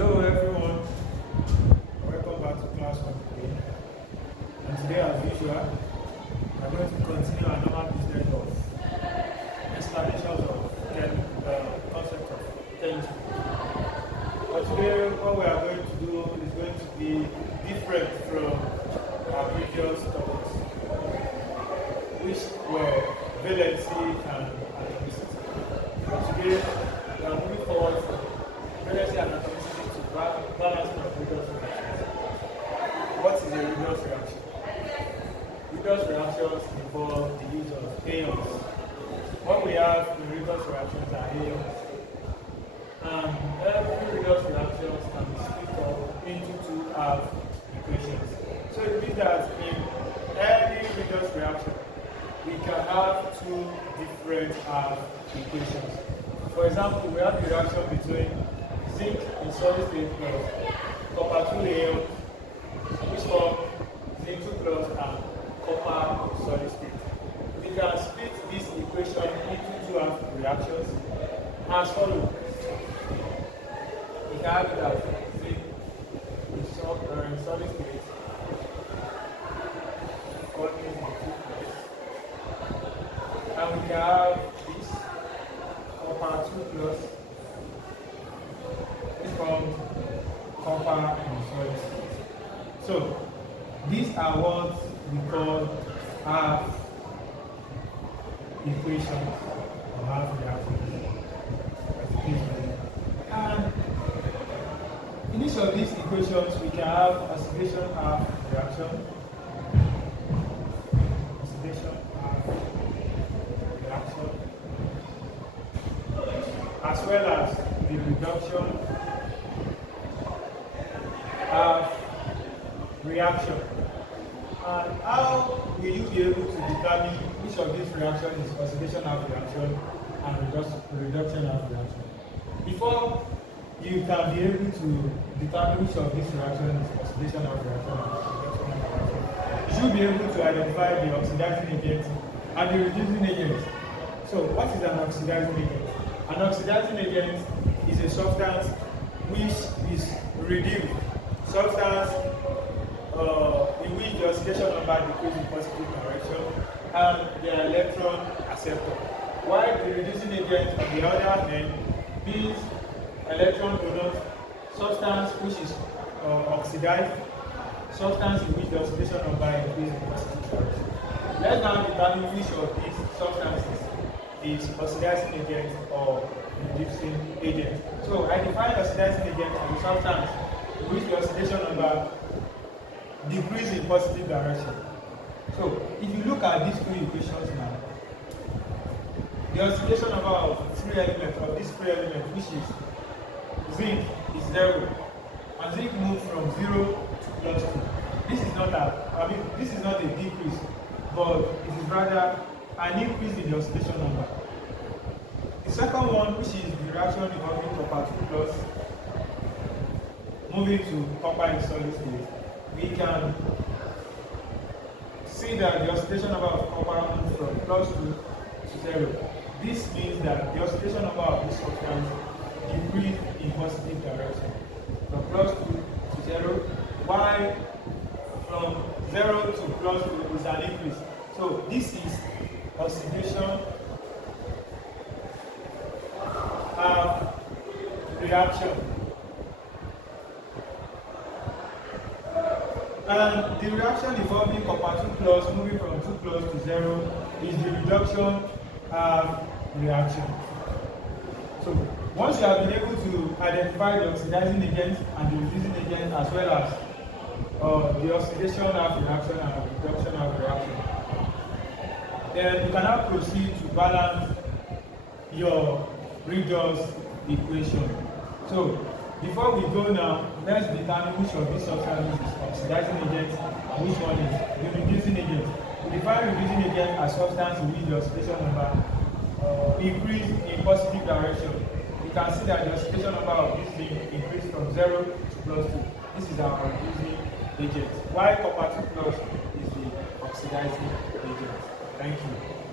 Hello everyone, welcome back to class once again. And today, as usual, we are going to continue our normal business of explanations of concept of chemistry. But today, what we are going to do is going to be different from our previous topics, which were valency and atomicity. But today, we are moving forward from valency and atomicity to balance of redox reactions. What is a redox reaction? Redox reactions involve the use of ions. What we have in redox reactions are ions. And every redox reaction can be split up into two half equations. So it means that in any redox reaction, we can have two different half equations. For example, we have the reaction between zinc in solid state plus copper 2 ions, which form zinc 2 plus and copper in solid state. We can split this equation into two half reactions as follows. We can have it as zinc in solid state forming the 2 plus, and we can have this copper 2 plus from copper and solid state. So these are what we call half equations or half reactions. And in each of these equations, we can have oxidation half reaction, oxidation half reaction, as well as the reduction half reaction. And how will you be able to determine which of these reactions is oxidation half reaction and reduction half reaction? Before you can be able to determine which of these reactions is oxidation half reaction and reduction half reaction, you should be able to identify the oxidizing agent and the reducing agent. So what is an oxidizing agent? An oxidizing agent is a substance which is reduced, substance in which the oxidation number decreases in positive direction and the electron acceptor. While the reducing agent, on the other hand, means electron donor, substance which is oxidized, substance in which the oxidation number increases in positive direction. Let's now determine which of these substances is oxidizing agent or reducing agent. So I define oxidizing agent as a substance in which the oxidation number decreases in positive direction. So if you look at these two equations now, the oxidation number of this free element, which is zinc, is 0, and zinc moves from 0 to plus 2. This is not a decrease, but it is rather an increase in the oxidation number. The second one, which is the reaction involving copper 2 plus moving to copper in solid state, we can see that the oxidation number of copper moves from plus 2 to 0. This means that the oxidation number of this substance decreases in positive direction from plus 2 to 0, while from 0 to plus 2 is an increase. So this is oxidation reaction. And the reaction involving copper 2 plus moving from 2 plus to 0 is the reduction reaction. So once you have been able to identify the oxidizing agent and the reducing agent, as well as the oxidation half reaction and reduction half reaction, then you can now proceed to balance your redox equation. So before we go now, let's determine which of these substances is oxidizing agent and which one is the reducing agent. We define reducing agent as substance in which the oxidation number increase in positive direction. We can see that the oxidation number of this thing increased from 0 to plus 2. This is our reducing agent, while copper 2 plus is the oxidizing agent. Thank you.